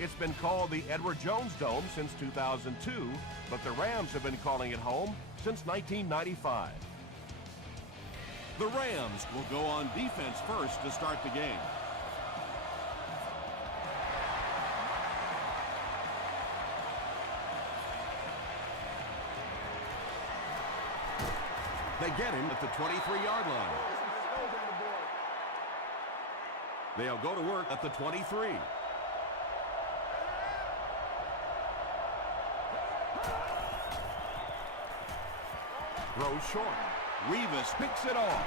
It's been called the Edward Jones Dome since 2002, but the Rams have been calling it home since 1995. The Rams will go on defense first to start the game. They get him at the 23-yard line. They'll go to work at the 23. Throws short. Revis picks it off.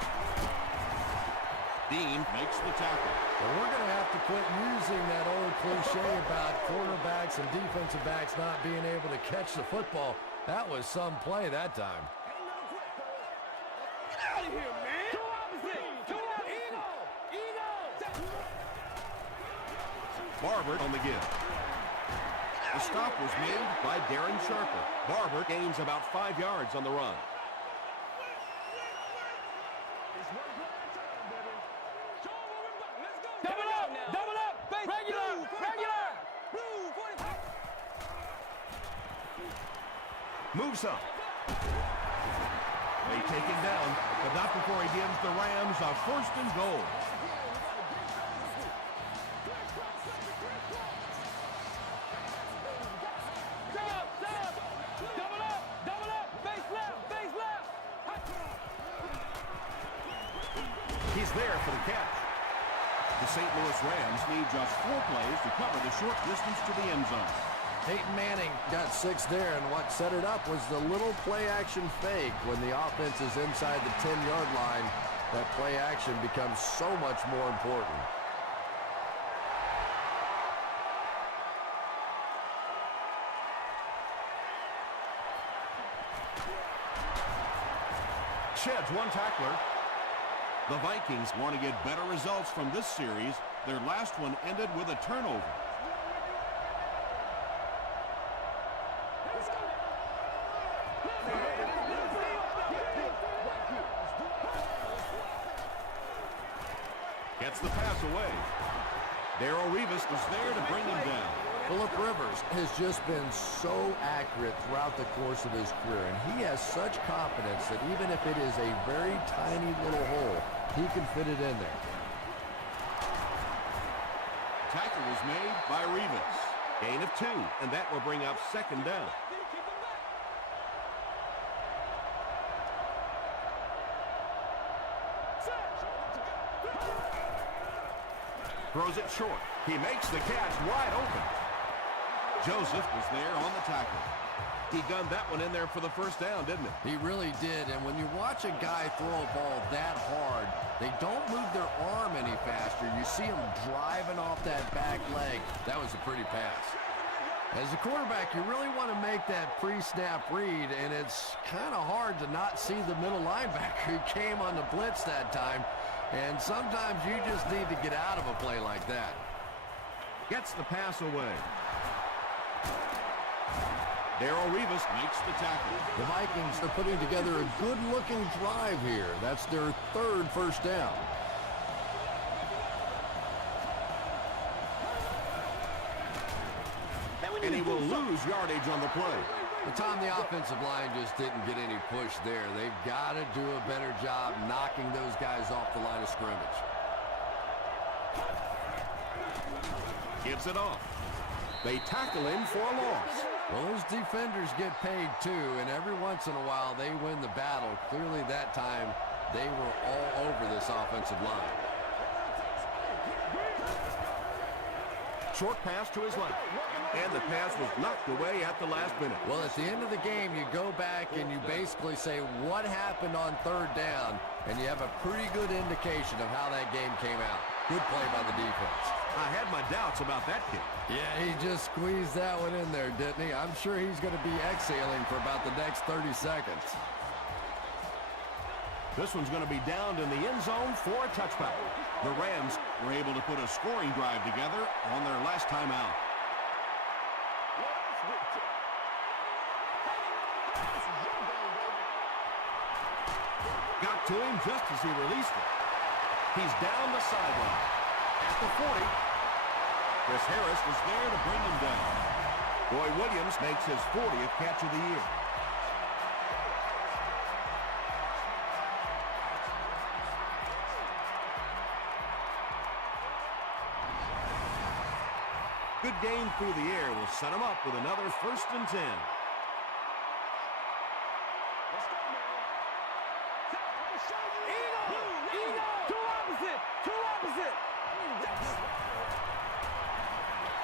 Dean makes the tackle. Well, we're going to have to quit using that old cliche about quarterbacks and defensive backs not being able to catch the football. That was some play that time. Get out of here, man! Two opposite! Barber on the give. The stop was made by Darren Sharper. Barber gains about 5 yards on the run. Double up! Regular! Moves up. They take him down, but not before he gives the Rams a 1st and goal. He's there for the catch. The St. Louis Rams need just 4 plays to cover the short distance to the end zone. Peyton Manning got 6 there, and what set it up was the little play-action fake. When the offense is inside the 10-yard line, that play-action becomes so much more important. Sheds one tackler. The Vikings want to get better results from this series. Their last one ended with a turnover. Gets the pass away. Darrelle Revis was there to bring him down. Phillip Rivers has just been so accurate throughout the course of his career, and he has such confidence that even if it is a very tiny little hole, he can fit it in there. Tackle was made by Revis. Gain of 2, and that will bring up 2nd down. Throws it short. He makes the catch wide open. Joseph was there on the tackle. He gunned that one in there for the 1st down, didn't he? He really did, and when you watch a guy throw a ball that hard, they don't move their arm any faster. You see him driving off that back leg. That was a pretty pass. As a quarterback, you really want to make that pre-snap read, and it's kind of hard to not see the middle linebacker who came on the blitz that time, and sometimes you just need to get out of a play like that. Gets the pass away. Darrelle Revis makes the tackle. The Vikings are putting together a good-looking drive here. That's their 3rd 1st down. And he will lose yardage on the play. But Tom, the offensive line just didn't get any push there. They've got to do a better job knocking those guys off the line of scrimmage. Gives it off. They tackle him for a loss. Well, those defenders get paid too, and every once in a while they win the battle. Clearly that time they were all over this offensive line. Short pass to his left. And the pass was knocked away at the last minute. Well, at the end of the game, you go back and you basically say what happened on 3rd down, and you have a pretty good indication of how that game came out. Good play by the defense. I had my doubts about that kick. Yeah, he just squeezed that one in there, didn't he? I'm sure he's going to be exhaling for about the next 30 seconds. This one's going to be downed in the end zone for a touchback. The Rams were able to put a scoring drive together on their last time out. Got to him just as he released it. He's down the sideline. At the 40. Chris Harris was there to bring him down. Roy Williams makes his 40th catch of the year. Good gain through the air will set him up with another 1st and 10. Two opposite.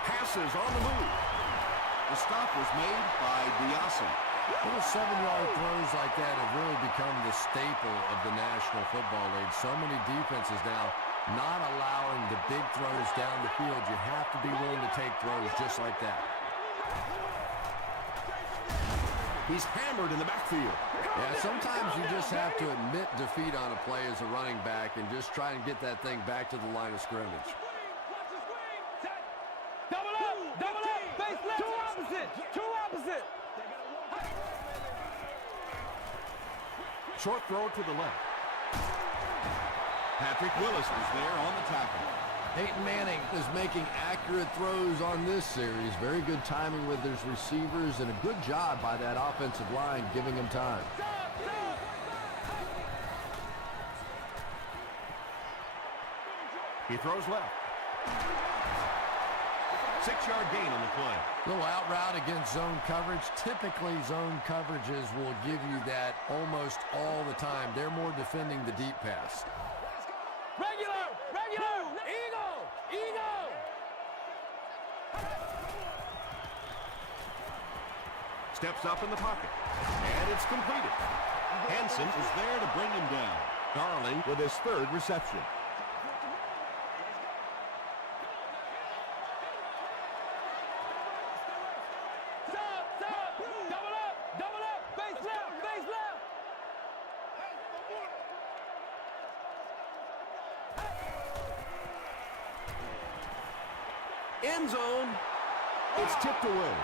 Passes on the move. The stop was made by Diassi. Little 7-yard throws like that have really become the staple of the National Football League. So many defenses now not allowing the big throws down the field. You have to be willing to take throws just like that. He's hammered in the backfield. Yeah, sometimes you just have to admit defeat on a play as a running back and just try and get that thing back to the line of scrimmage. Double up, face left. Two opposite. Short throw to the left. Patrick Willis was there on the tackle. Peyton Manning is making accurate throws on this series. Very good timing with his receivers and a good job by that offensive line giving him time. He throws left. 6-yard gain on the play. Little out route against zone coverage. Typically, zone coverages will give you that almost all the time. They're more defending the deep pass. Regular. Eagle. Steps up in the pocket. And it's completed. Hansen is there to bring him down. Darling with his 3rd reception. Double up, face left. End zone. It's tipped away.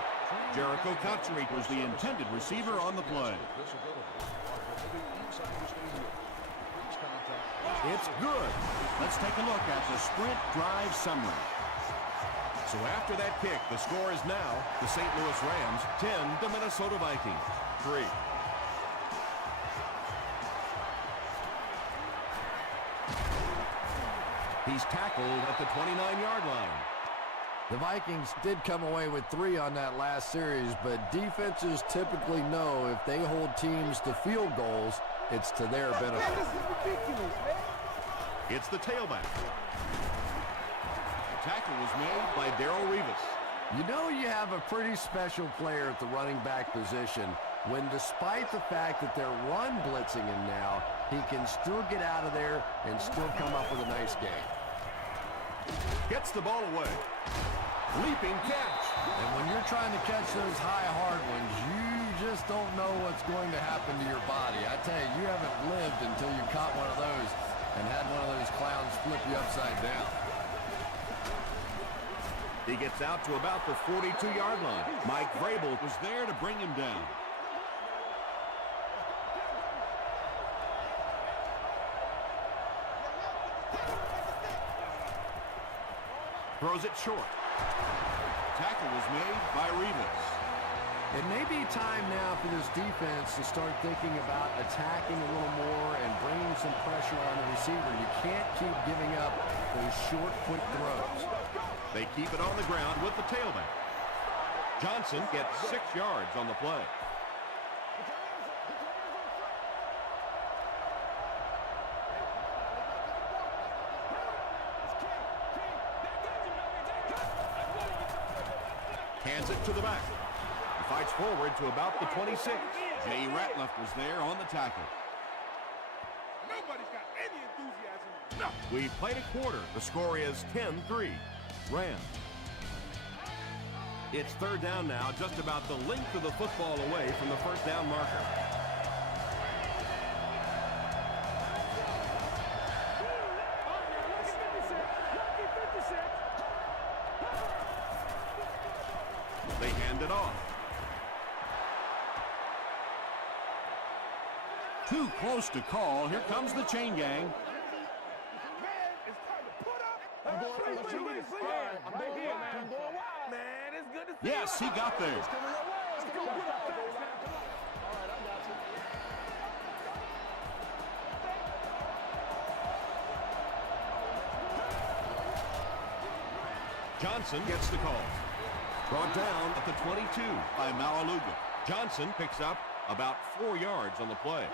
Jericho Cotchery was the intended receiver on the play. It's good. Let's take a look at the sprint drive summary. So after that kick, the score is now the St. Louis Rams 10, the Minnesota Vikings 3. He's tackled at the 29-yard line. The Vikings did come away with 3 on that last series, but defenses typically know if they hold teams to field goals, it's to their benefit. Man, this is ridiculous, man. It's the tailback. The tackle was made by Darrelle Revis. You know you have a pretty special player at the running back position when, despite the fact that they're run blitzing him now, he can still get out of there and still come up with a nice game. Gets the ball away. Leaping catch. And when you're trying to catch those high, hard ones, you just don't know what's going to happen to your body. I tell you, you haven't lived until you caught one of those and had one of those clowns flip you upside down. He gets out to about the 42-yard line. Mike Vrabel was there to bring him down. Throws it short. Tackle was made by Revis. It may be time now for this defense to start thinking about attacking a little more and bringing some pressure on the receiver. You can't keep giving up those short, quick throws. They keep it on the ground with the tailback. Johnson gets 6 yards on the play. Hands it to the back. He fights forward to about the 26. Jay Ratliff was there on the tackle. Nobody's got any enthusiasm. No. We've played a quarter. The score is 10-3. Rams. It's 3rd down now, just about the length of the football away from the 1st down marker. They hand it off. Too close to call. Here comes the chain gang. Man, it's time to put up. I'm right here, man. Yes, he got there. Johnson gets the call. Brought down at the 22 by Malaluga. Johnson picks up about 4 yards on the play.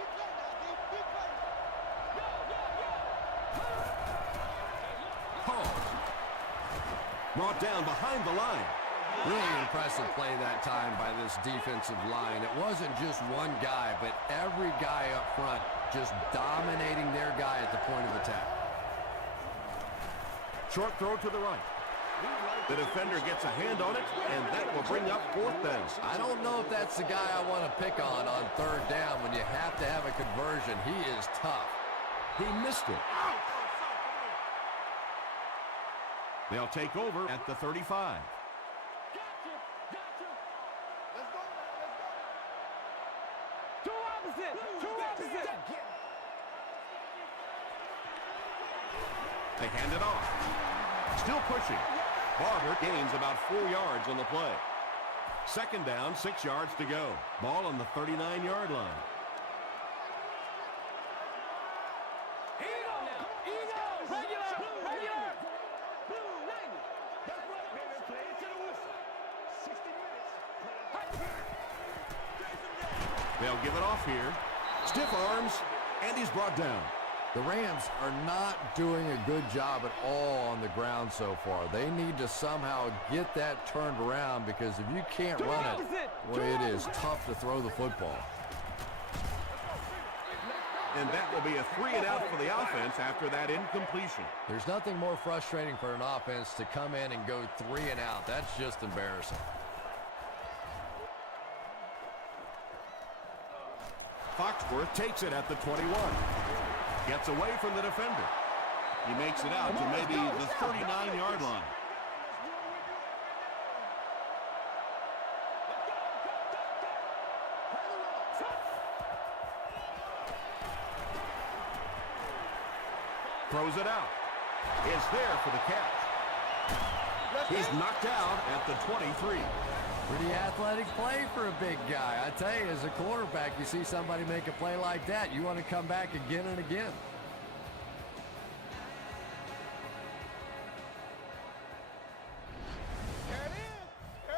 Call. Brought down behind the line. Really impressive play that time by this defensive line. It wasn't just one guy, but every guy up front just dominating their guy at the point of attack. Short throw to the right. The defender gets a hand on it, and that will bring up 4th down. I don't know if that's the guy I want to pick on 3rd down when you have to have a conversion. He is tough. He missed it. They'll take over at the 35. Two opposite. They hand it off. Still pushing. Barber gains about 4 yards on the play. 2nd down, 6 yards to go. Ball on the 39-yard line. They'll give it off here. Stiff arms, and he's brought down. The Rams are not doing a good job at all on the ground so far. They need to somehow get that turned around, because if you can't run it, well, it is tough to throw the football. And that will be a 3-and-out for the offense after that incompletion. There's nothing more frustrating for an offense to come in and go 3-and-out. That's just embarrassing. Foxworth takes it at the 21. Gets away from the defender. He makes it out to maybe the 39-yard line. Throws it out. Is there for the catch. He's knocked out at the 23. Pretty athletic play for a big guy. I tell you, as a quarterback, you see somebody make a play like that, you want to come back again and again.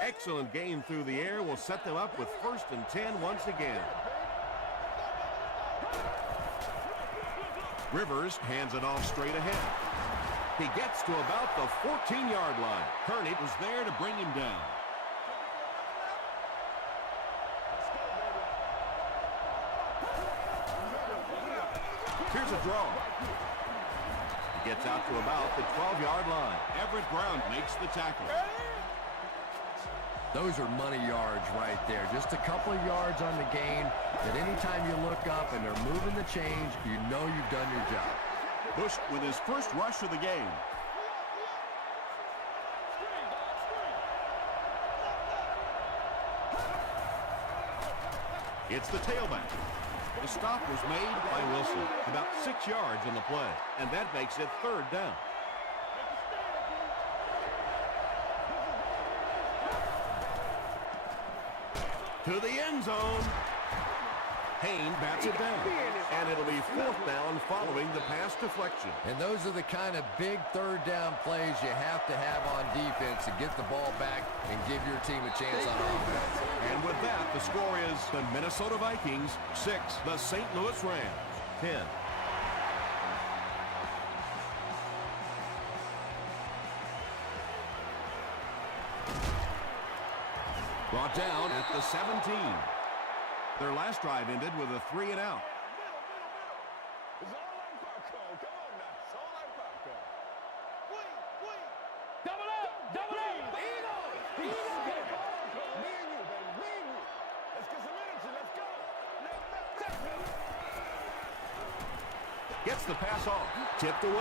Excellent game through the air will set them up with 1st and 10 once again. Rivers hands it off straight ahead. He gets to about the 14-yard line. Kearney was there to bring him down. Here's a draw. He gets out to about the 12-yard line. Everett Brown makes the tackle. Those are money yards right there. Just a couple of yards on the gain. That anytime you look up and they're moving the change, you know you've done your job. Bush with his first rush of the game. It's the tailback. The stop was made by Wilson. About 6 yards on the play. And that makes it 3rd down. To the end zone. Hayne bats it down. And it'll be 4th down following the pass deflection. And those are the kind of big 3rd down plays you have to have on defense to get the ball back and give your team a chance on offense. And with that, the score is the Minnesota Vikings 6, the St. Louis Rams 10. Brought down at the 17. Their last drive ended with a 3-and-out. Double up! Gets the pass off. Tipped away.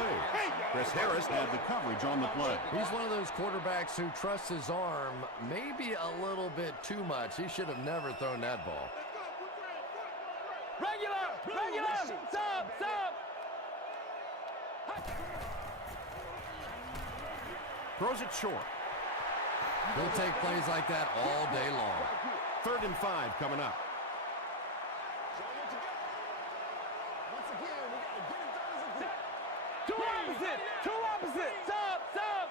Chris Harris had the coverage on the play. He's one of those quarterbacks who trusts his arm maybe a little bit too much. He should have never thrown that ball. Regular! Stop! Throws it short. They'll take plays like that all day long. 3rd and 5 coming up. Two opposite. Two opposite. Sub, sub.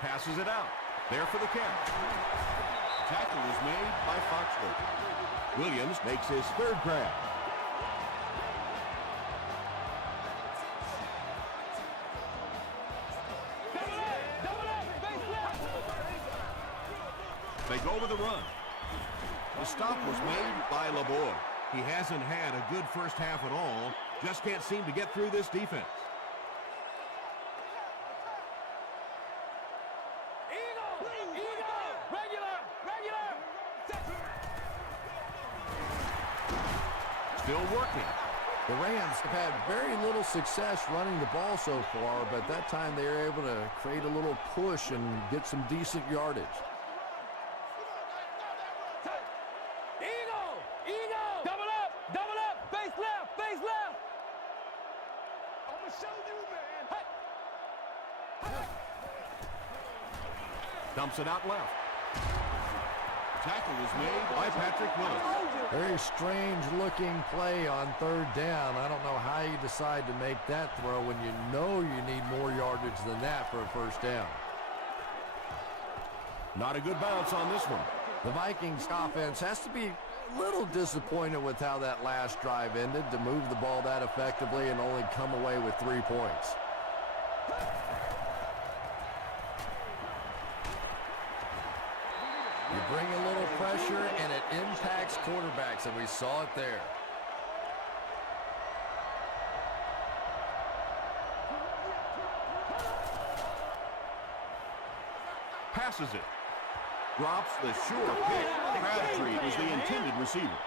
Passes it out. There for the catch. Tackle is made by Foxworth. Williams makes his 3rd grab. Double up, face left. They go with the run. The stop was made by LeBoy. He hasn't had a good first half at all. Just can't seem to get through this defense. Still working. The Rams have had very little success running the ball so far, but that time they were able to create a little push and get some decent yardage. Eagle! Double up, face left, face left. I'm gonna show you, man. Dumps it out left. Tackle is made by Patrick Willis. Very strange-looking play on 3rd down. I don't know how you decide to make that throw when you know you need more yardage than that for a 1st down. Not a good bounce on this one. The Vikings offense has to be a little disappointed with how that last drive ended to move the ball that effectively and only come away with 3 points. You bring a little pressure, and it impacts quarterbacks, and we saw it there. Passes it. Drops the sure pick. Crabtree was the intended receiver.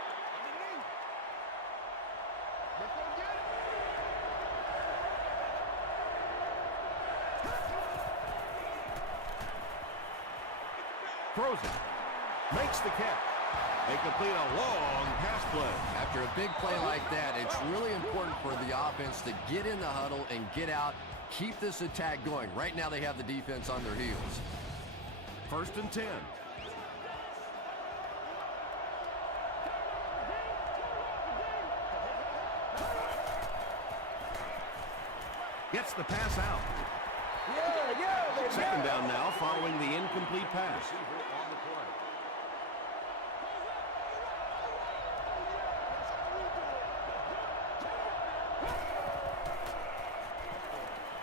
Throws it. Makes the catch. They complete a long pass play. After a big play like that, it's really important for the offense to get in the huddle and get out, keep this attack going. Right now they have the defense on their heels. 1st and 10. Gets the pass out. Yeah. 2nd down now following the incomplete pass.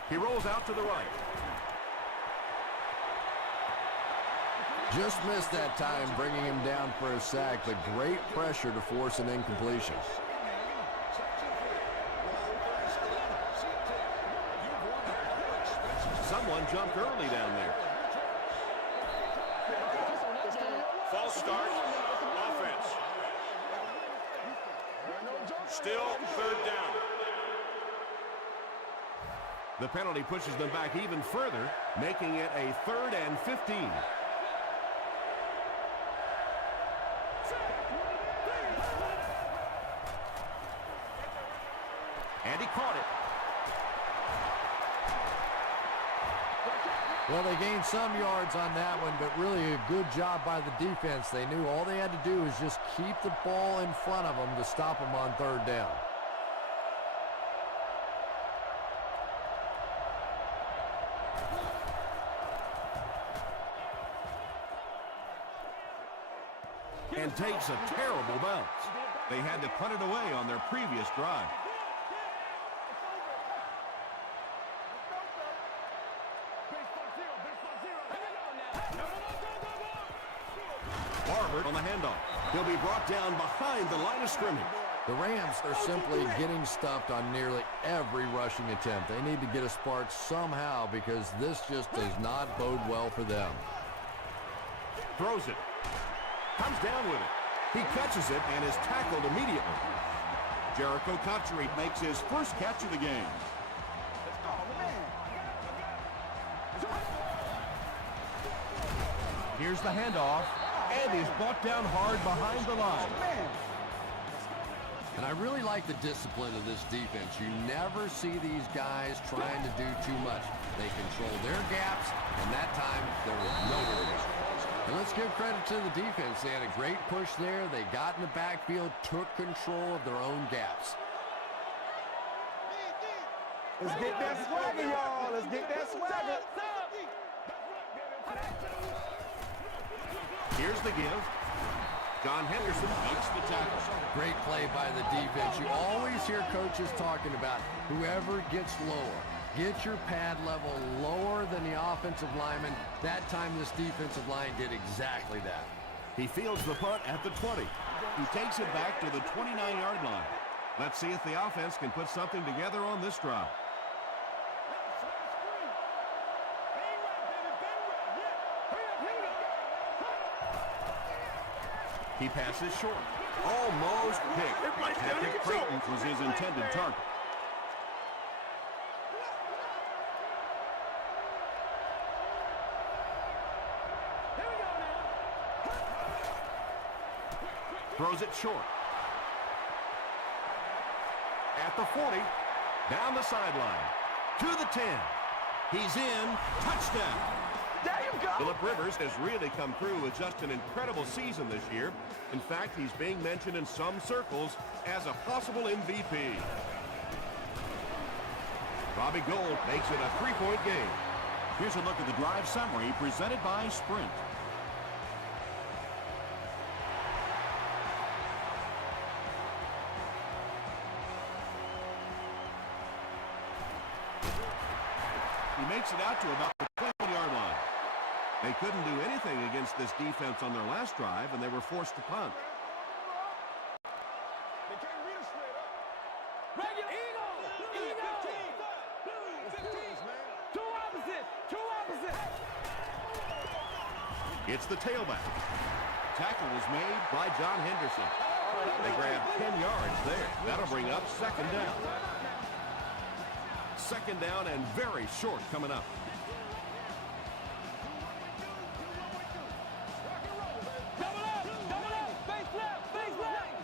He rolls out to the right. Just missed that time, bringing him down for a sack, but great pressure to force an incompletion. Someone jumped early down there. False start, offense. Still 3rd down. The penalty pushes them back even further, making it a 3rd and 15. And he caught it. Well, they gained some yards on that one, but really a good job by the defense. They knew all they had to do was just keep the ball in front of them to stop them on 3rd down. And takes a terrible bounce. They had to punt it away on their previous drive. Barber on the handoff. He'll be brought down behind the line of scrimmage. The Rams are simply getting stuffed on nearly every rushing attempt. They need to get a spark somehow because this just does not bode well for them. Throws it. Comes down with it. He catches it and is tackled immediately. Jericho Cotchery makes his 1st catch of the game. Here's the handoff, and he's brought down hard behind the line. And I really like the discipline of this defense. You never see these guys trying to do too much. They control their gaps, and that time there was no hurry. And let's give credit to the defense. They had a great push there. They got in the backfield, took control of their own gaps. Let's get that swagger, y'all. Let's get that swagger. Here's the give. John Henderson makes the tackle. Great play by the defense. You always hear coaches talking about whoever gets lower. Get your pad level lower than the offensive lineman. That time this defensive line did exactly that. He fields the punt at the 20. He takes it back to the 29-yard line. Let's see if the offense can put something together on this drive. He passes short. Almost picked. Patrick Creighton was his intended target. Throws it short. At the 40. Down the sideline. To the 10. He's in. Touchdown. There you go. Phillip Rivers has really come through with just an incredible season this year. In fact, he's being mentioned in some circles as a possible MVP. Robbie Gould makes it a 3-point game. Here's a look at the drive summary presented by Sprint. He makes it out to about the 20-yard line. They couldn't do anything against this defense on their last drive, and they were forced to punt. They can't read us straight up. Regular Eagle. Eagle. 15s, man. Two opposite. Two opposite. It's the tailback. Tackle was made by John Henderson. They grabbed 10 yards there. That'll bring up second down. Second down and very short coming up. Double up. Double up. Face left. Face left.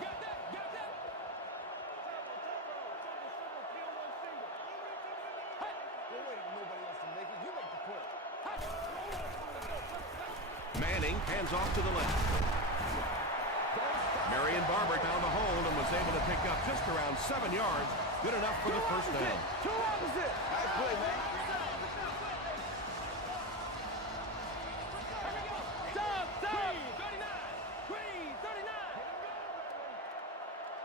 We're waiting for nobody else to make it. You make the play. Manning hands off to the left. Marion Barber down the hole and was able to pick up just around 7 yards. Good enough for the first down. Two opposite. Nice play, man. Stop. Stop. 39. Green. 39.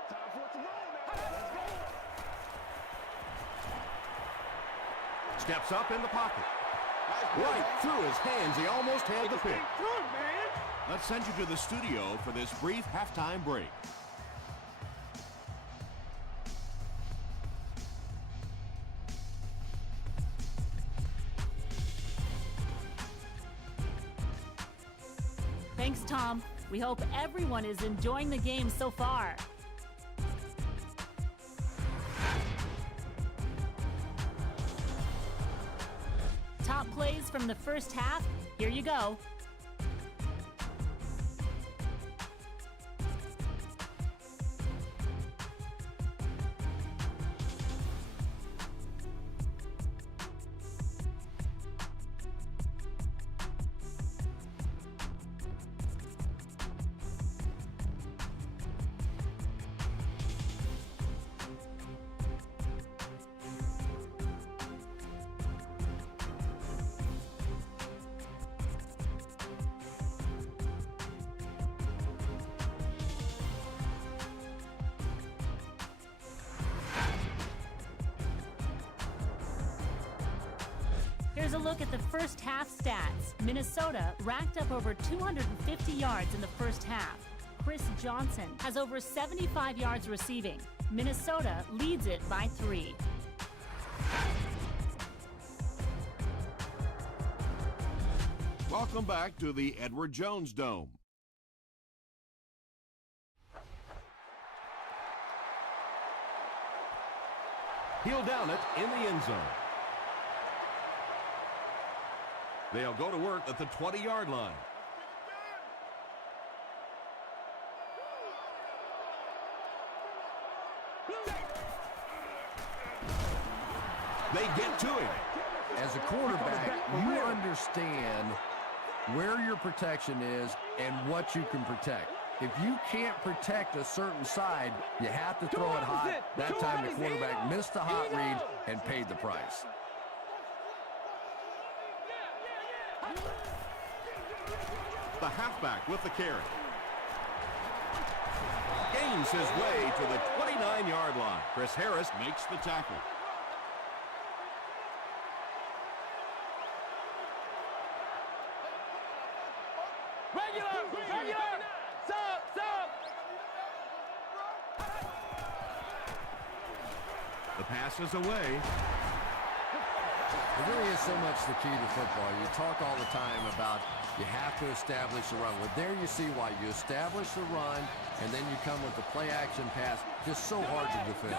Time for it to roll now. Let's go. Steps up in the pocket. Right through his hands. He almost had the pick. Good, man. Let's send you to the studio for this brief halftime break. Thanks, Tom. We hope everyone is enjoying the game so far. Top plays from the first half. Here you go. Here's a look at the first half stats. Minnesota racked up over 250 yards in the first half. Chris Johnson has over 75 yards receiving. Minnesota leads it by 3. Welcome back to the Edward Jones Dome. He'll down it in the end zone. They'll go to work at the 20-yard line. They get to him. As a quarterback, you understand where your protection is and what you can protect. If you can't protect a certain side, you have to throw it hot. That time the quarterback missed the hot read and paid the price. The halfback with the carry. Gains his way to the 29-yard line. Chris Harris makes the tackle. Regular, sub. The pass is away. It really is so much the key to football. You talk all the time about you have to establish the run. Well, there you see why. You establish the run, and then you come with the play-action pass. Just so hard to defend.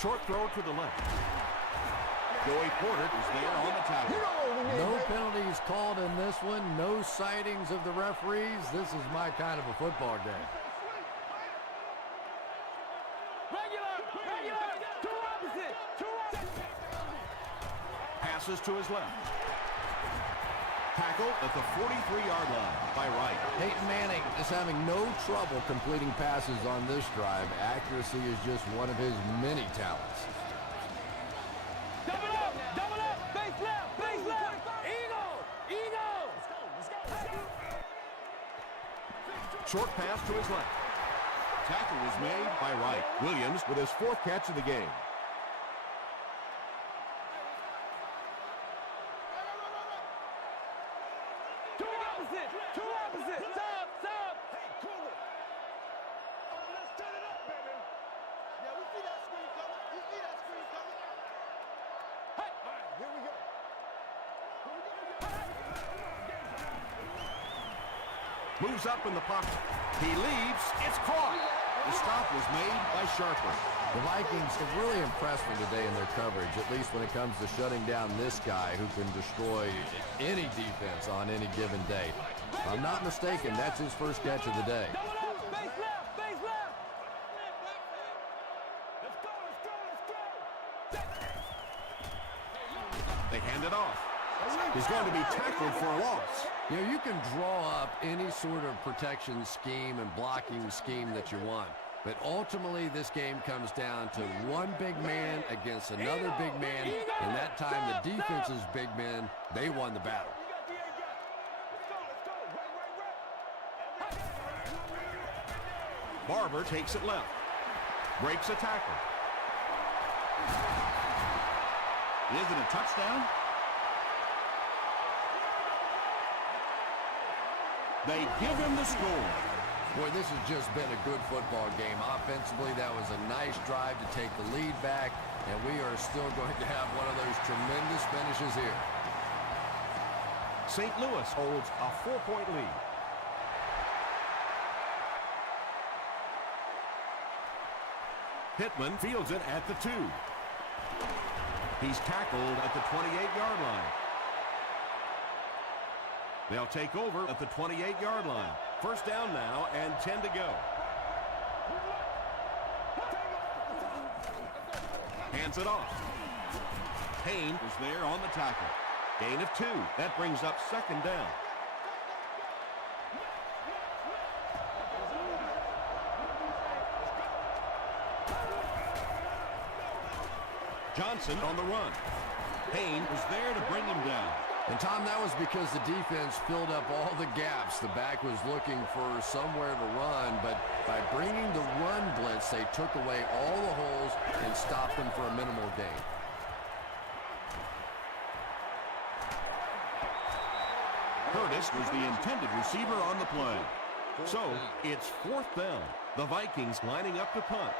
Short throw to the left. Joey Porter is there on the tackle. No penalties called in this one. No sightings of the referees. This is my kind of a football game. Regular, two opposite. Passes to his left. Tackle at the 43-yard line by Wright. Peyton Manning is having no trouble completing passes on this drive. Accuracy is just one of his many talents. Double up, base left. Eagle. Short pass to his left. Tackle was made by Wright. Williams with his 4th catch of the game. Two opposite. Sub. Hey, Cougar. Let's turn it up, baby. Yeah, we see that screen coming. Hey. All right, here we go. Moves up in the pocket. He leaves. It's caught. The stop was made by Sharper. The Vikings have really impressed me today in their coverage, at least when it comes to shutting down this guy who can destroy any defense on any given day. If I'm not mistaken, that's his first catch of the day. Double up, base left. They hand it off. He's going to be tackled for a loss. You know, you can draw up any sort of protection scheme and blocking scheme that you want. But ultimately, this game comes down to one big man against another big man. And that time, the defense's big men, they won the battle. Barber takes it left. Breaks a tackle. Is it a touchdown? They give him the score. Boy, this has just been a good football game. Offensively, that was a nice drive to take the lead back, and we are still going to have one of those tremendous finishes here. St. Louis holds a 4-point lead. Pittman fields it at the 2. He's tackled at the 28-yard line. They'll take over at the 28-yard line. First down now and 10 to go. Hands it off. Payne is there on the tackle. Gain of 2. That brings up second down. Johnson on the run. Payne was there to bring him down. And, Tom, that was because the defense filled up all the gaps. The back was looking for somewhere to run, but by bringing the run blitz, they took away all the holes and stopped them for a minimal gain. Curtis was the intended receiver on the play. So, it's 4th down. The Vikings lining up to punt.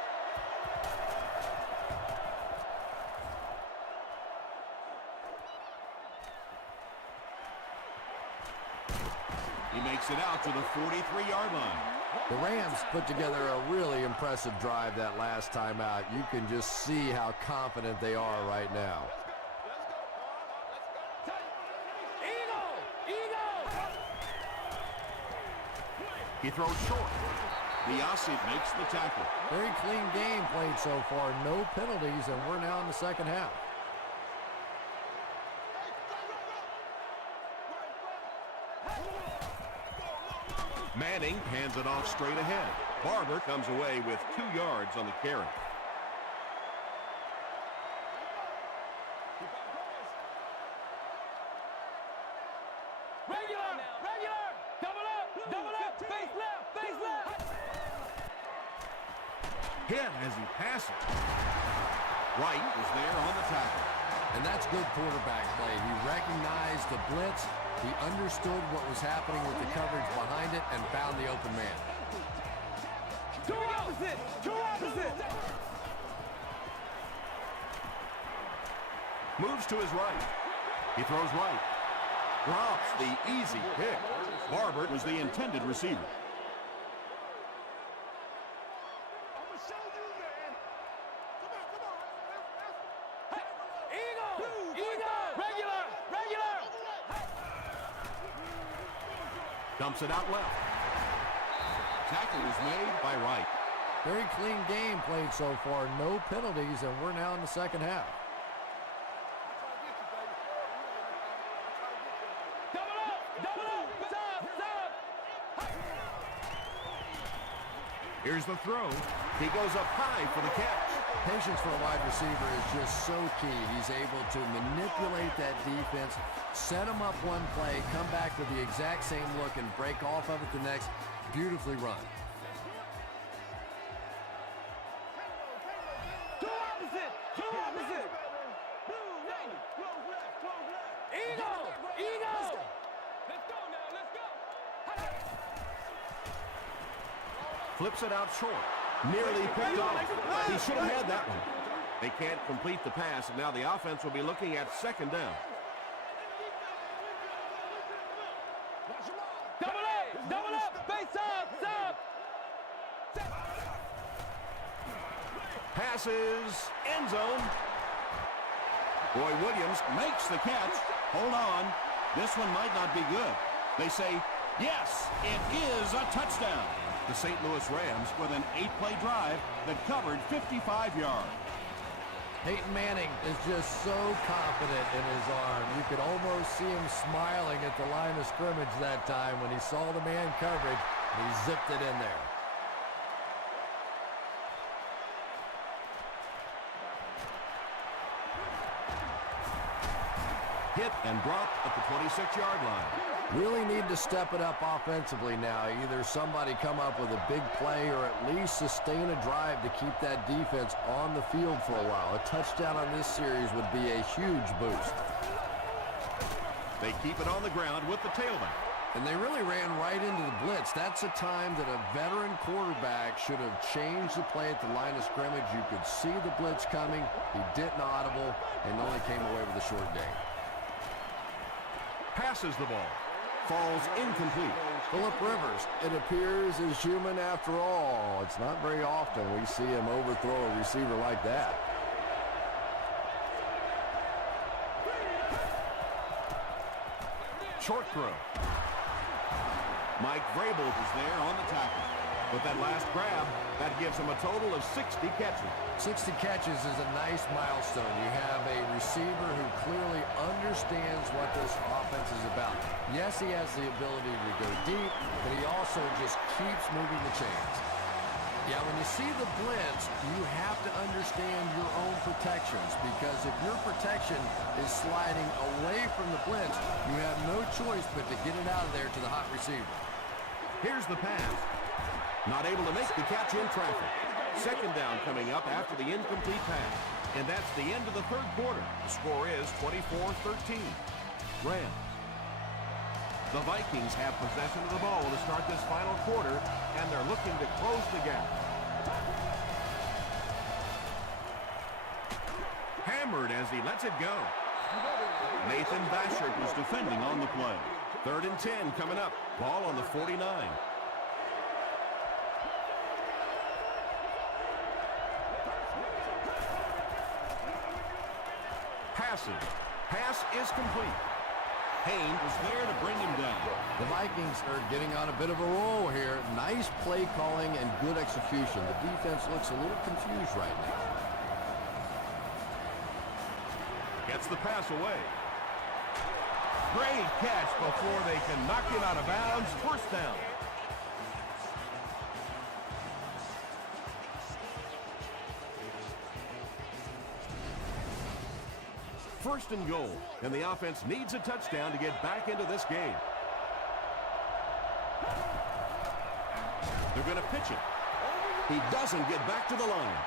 He makes it out to the 43-yard line. The Rams put together a really impressive drive that last time out. You can just see how confident they are right now. He throws short. Biasi makes the tackle. Very clean game played so far. No penalties, and we're now in the second half. Manning hands it off straight ahead. Barber comes away with 2 yards on the carry. Regular, double up, face left. Hit as he passes. Wright was there on the tackle. And that's good quarterback play. He recognized the blitz. He understood what was happening with the coverage behind it and found the open man. Two opposite. Moves to his right. He throws right. Drops the easy pick. Barber was the intended receiver. I'm gonna show you, man. Come on. Eagle, regular. Dumps it out left. Tackle is made by Wright. Very clean game played so far. No penalties, and we're now in the second half. Double up, stop. Here's the throw. He goes up high for the catch. Patience for a wide receiver is just so key. He's able to manipulate that defense, set them up one play, come back with the exact same look, and break off of it the next. Beautifully run. Two opposite. Eagle. Let's go now. Flips it out short. Nearly picked off. He should have had that one. They can't complete the pass, and now the offense will be looking at second down. Double up, face up. Passes, end zone. Roy Williams makes the catch. Hold on. This one might not be good. They say, yes, it is a touchdown. The St. Louis Rams with an 8-play drive that covered 55 yards. Peyton Manning is just so confident in his arm. You could almost see him smiling at the line of scrimmage that time when he saw the man coverage, and he zipped it in there. Hit and dropped at the 26-yard line. Really need to step it up offensively now. Either somebody come up with a big play or at least sustain a drive to keep that defense on the field for a while. A touchdown on this series would be a huge boost. They keep it on the ground with the tailback. And they really ran right into the blitz. That's a time that a veteran quarterback should have changed the play at the line of scrimmage. You could see the blitz coming. He didn't audible and only came away with a short gain. Passes the ball. Falls incomplete. Phillip Rivers, it appears, is human after all. It's not very often we see him overthrow a receiver like that. Short throw. Mike Vrabel is there on the tackle. With that last grab, that gives him a total of 60 catches. 60 catches is a nice milestone. You have a receiver who clearly understands what this offense is about. Yes, he has the ability to go deep, but he also just keeps moving the chains. Yeah, when you see the blitz, you have to understand your own protections, because if your protection is sliding away from the blitz, you have no choice but to get it out of there to the hot receiver. Here's the pass. Not able to make the catch in traffic. Second down coming up after the incomplete pass. And that's the end of the third quarter. The score is 24-13. Rams. The Vikings have possession of the ball to start this final quarter, and they're looking to close the gap. Hammered as he lets it go. Nathan Bashert was defending on the play. 3rd and 10 coming up. Ball on the 49. Passes. Pass is complete. Haynes was there to bring him down. The Vikings are getting on a bit of a roll here. Nice play calling and good execution. The defense looks a little confused right now. Gets the pass away. Great catch before they can knock him out of bounds. First down. First and goal, and the offense needs a touchdown to get back into this game. They're going to pitch it. He doesn't get back to the line.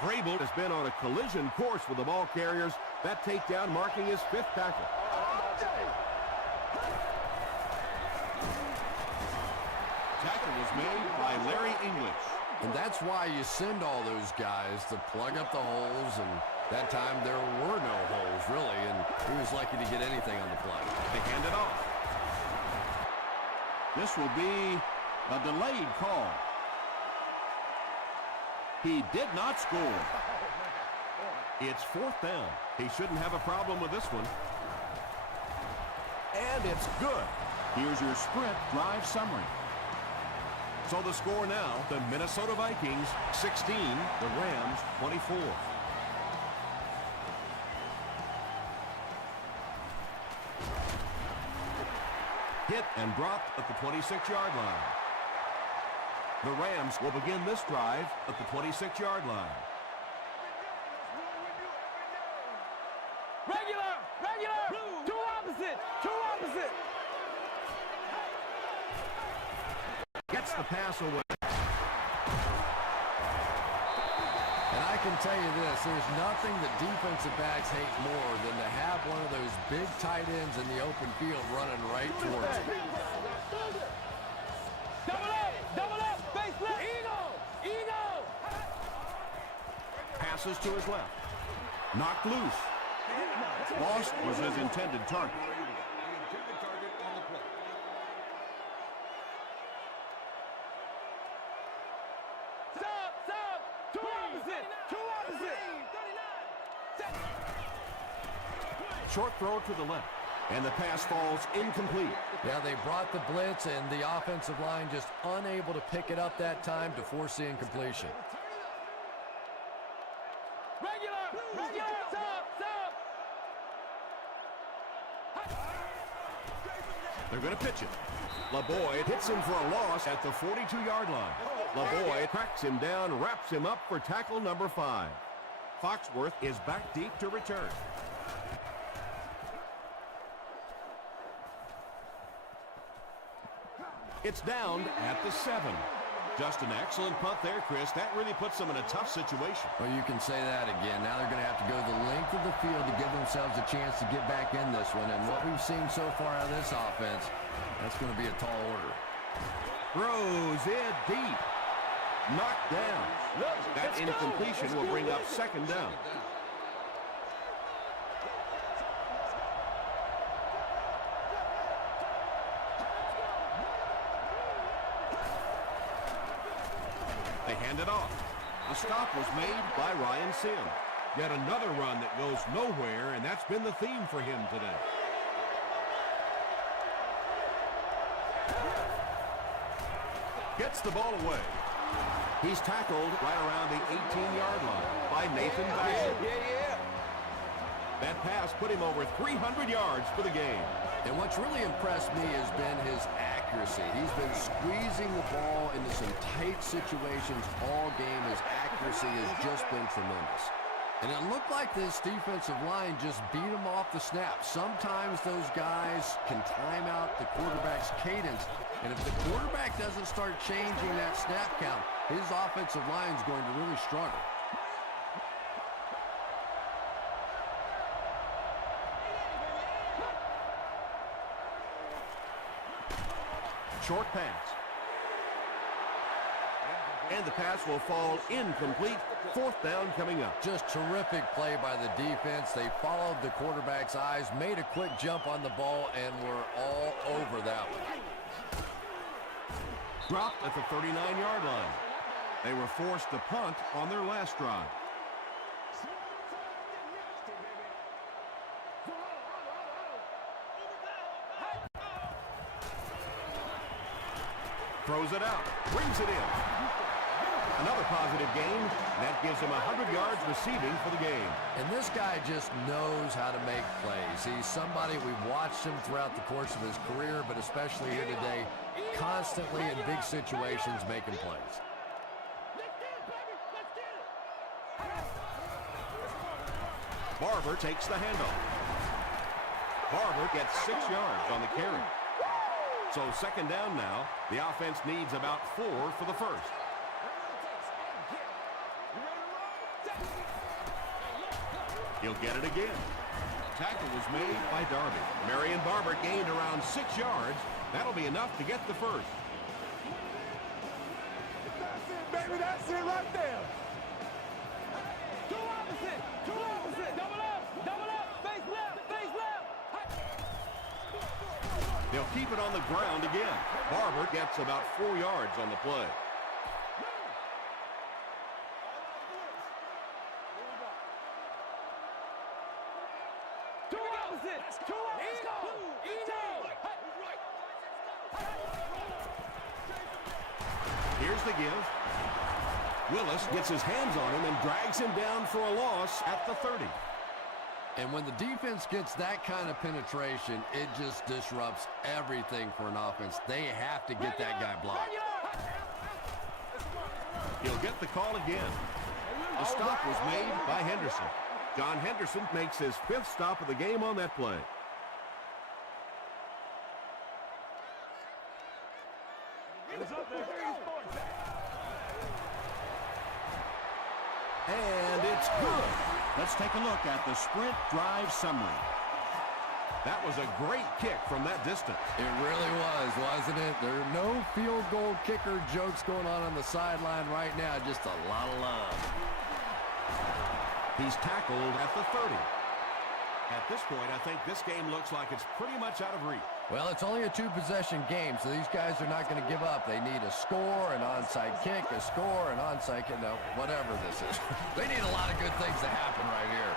Vrabel has been on a collision course with the ball carriers. That takedown marking his 5th tackle. Tackle was made by Larry English. And that's why you send all those guys to plug up the holes, and that time there were no holes, really, and he was lucky to get anything on the play. They hand it off. This will be a delayed call. He did not score. It's 4th down. He shouldn't have a problem with this one. And it's good. Here's your sprint drive summary. So the score now, the Minnesota Vikings 16, the Rams 24. Hit and dropped at the 26-yard line. The Rams will begin this drive at the 26-yard line. Regular! Two opposite! Gets the pass away. And I can tell you this, there's nothing that defensive backs hate more than to have one of those big tight ends in the open field running right towards them. Double up, face left! Eagle! Passes to his left. Knocked loose. Lost was his intended target. Two opposite! Short throw to the left. And the pass falls incomplete. Yeah, they brought the blitz, and the offensive line just unable to pick it up that time to force the incompletion. Regular! They're going to pitch it. LeBoy hits him for a loss at the 42-yard line. LeBoy cracks him down, wraps him up for tackle number 5. Foxworth is back deep to return. It's down at the 7. Just an excellent punt there, Chris. That really puts them in a tough situation. Well, you can say that again. Now they're going to have to go the length of the field to give themselves a chance to get back in this one. And what we've seen so far out of this offense, that's going to be a tall order. Throws it deep. Knocked down. That incompletion will bring up 2nd down. They hand it off. The stop was made by Ryan Sims. Yet another run that goes nowhere, and that's been the theme for him today. Gets the ball away. He's tackled right around the 18-yard line by Nathan Baxter. That pass put him over 300 yards for the game. And what's really impressed me has been his accuracy. He's been squeezing the ball into some tight situations all game. His accuracy has just been tremendous. And it looked like this defensive line just beat him off the snap. Sometimes those guys can time out the quarterback's cadence. And if the quarterback doesn't start changing that snap count, his offensive line is going to really struggle. Short pass. And the pass will fall incomplete. 4th down coming up. Just terrific play by the defense. They followed the quarterback's eyes, made a quick jump on the ball, and were all over that one. Dropped at the 39-yard line. They were forced to punt on their last drive. Throws it out. Brings it in. Another positive gain. That gives him 100 yards receiving for the game. And this guy just knows how to make plays. He's somebody we've watched him throughout the course of his career, but especially here today, constantly in big situations making plays. Barber takes the handoff. Barber gets 6 yards on the carry. So second down now. The offense needs about 4 for the first. He'll get it again. Tackle was made by Darby. Marion Barber gained around 6 yards. That'll be enough to get the first. That's it, baby. That's it right there. Two opposite. Two opposite. Double up, face left, face left. They'll keep it on the ground again. Barber gets about 4 yards on the play. Two opposite. Two opposite. Here's the give. Willis gets his hands on him and drags him down for a loss at the 30. And when the defense gets that kind of penetration, it just disrupts everything for an offense. They have to get that guy blocked. He'll get the call again. The stop was made by Henderson. John Henderson makes his 5th stop of the game on that play. And it's good. Let's take a look at the sprint drive summary. That was a great kick from that distance. It really was, wasn't it? There are no field goal kicker jokes going on the sideline right now. Just a lot of love. He's tackled at the 30. At this point, I think this game looks like it's pretty much out of reach. Well, it's only a 2-possession game, so these guys are not going to give up. They need a score, an onside kick, a score, an onside kick. No, whatever this is. They need a lot of good things to happen right here.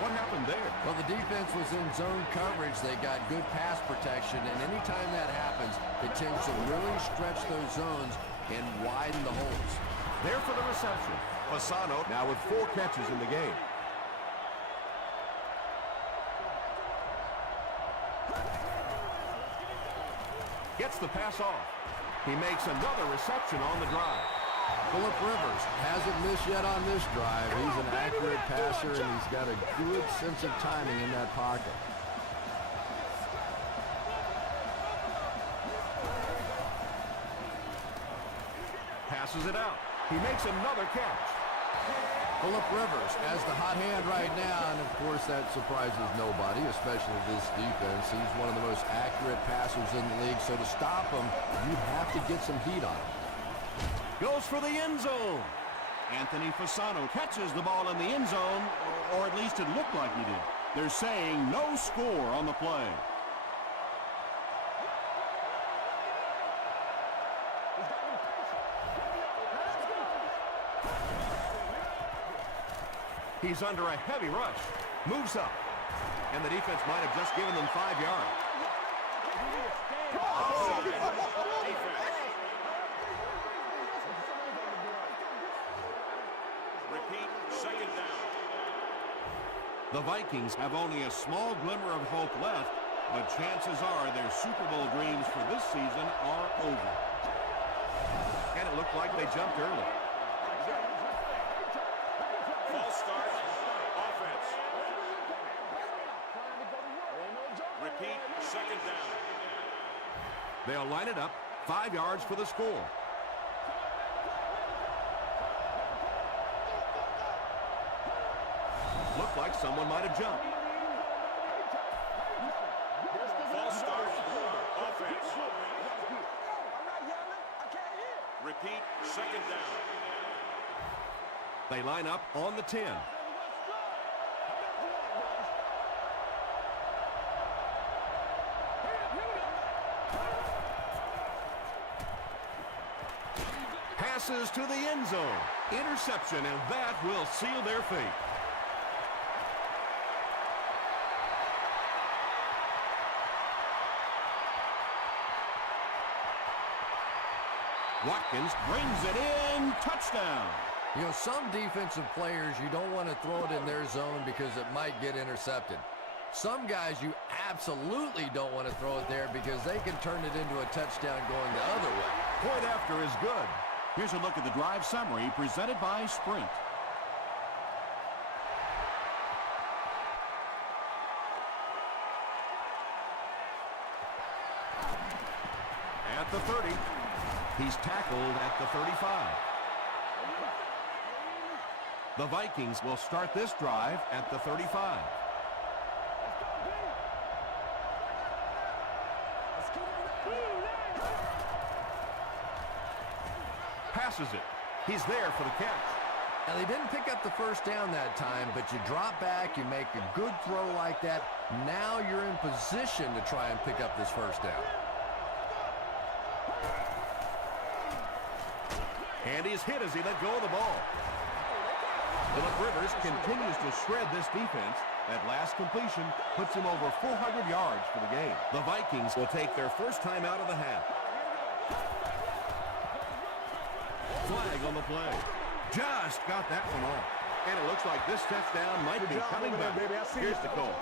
What happened there? Well, the defense was in zone coverage. They got good pass protection, and anytime that happens, it tends to really stretch those zones and widen the holes. There for the reception. Fasano now with 4 catches in the game. Gets the pass off. He makes another reception on the drive. Phillip Rivers hasn't missed yet on this drive. He's an accurate passer, and he's got a good sense of timing in that pocket. Passes it out. He makes another catch. Phillip Rivers has the hot hand right now, and of course that surprises nobody, especially this defense. He's one of the most accurate passers in the league, so to stop him, you have to get some heat on him. Goes for the end zone. Anthony Fasano catches the ball in the end zone, or at least it looked like he did. They're saying no score on the play. He's under a heavy rush. Moves up. And the defense might have just given them 5 yards. Repeat, second down. The Vikings have only a small glimmer of hope left, but chances are their Super Bowl dreams for this season are over. And it looked like they jumped early. False start, offense. Repeat, second down. They'll line it up, 5 yards for the score. Looked like someone might have jumped. False start, offense. Repeat, second down. They line up on the 10. Passes to the end zone. Interception, and that will seal their fate. Watkins brings it in. Touchdown. You know, some defensive players, you don't want to throw it in their zone because it might get intercepted. Some guys you absolutely don't want to throw it there because they can turn it into a touchdown going the other way. Point after is good. Here's a look at the drive summary presented by Sprint. At the 30. He's tackled at the 35. The Vikings will start this drive at the 35. Passes it. He's there for the catch. Now, they didn't pick up the first down that time, but you drop back, you make a good throw like that. Now you're in position to try and pick up this first down. And he's hit as he let go of the ball. Phillip Rivers continues to shred this defense. That last completion puts him over 400 yards for the game. The Vikings will take their first time out of the half. Flag on the play. Just got that one off. And it looks like this touchdown might be coming back. Here's the call.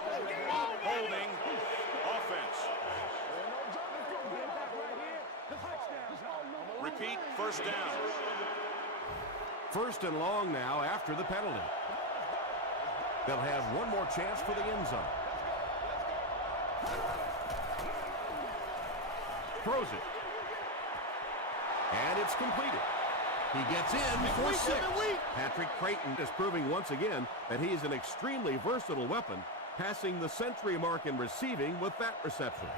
Holding offense. Repeat, first down. First and long now after the penalty. They'll have one more chance for the end zone. Throws it. And it's completed. He gets in for 6. Patrick Creighton is proving once again that he is an extremely versatile weapon, passing the century mark in receiving with that reception.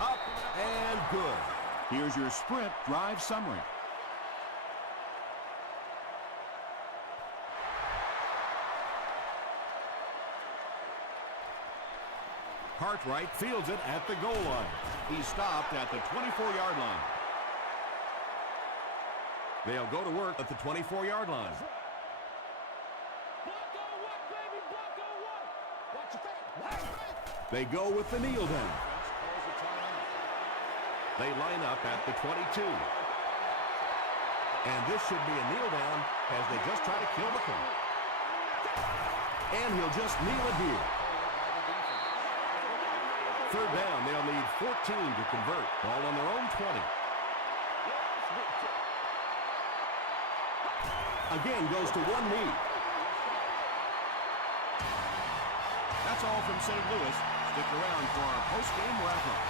Up and good. Here's your Sprint drive summary. Cartwright fields it at the goal line. He stopped at the 24-yard line. They'll go to work at the 24-yard line. They go with the kneel down. They line up at the 22. And this should be a kneel down as they just try to kill the clock. And he'll just kneel it here. Third down, they'll need 14 to convert. Ball on their own 20. Again goes to one knee. That's all from St. Louis. Stick around for our post-game wrap-up.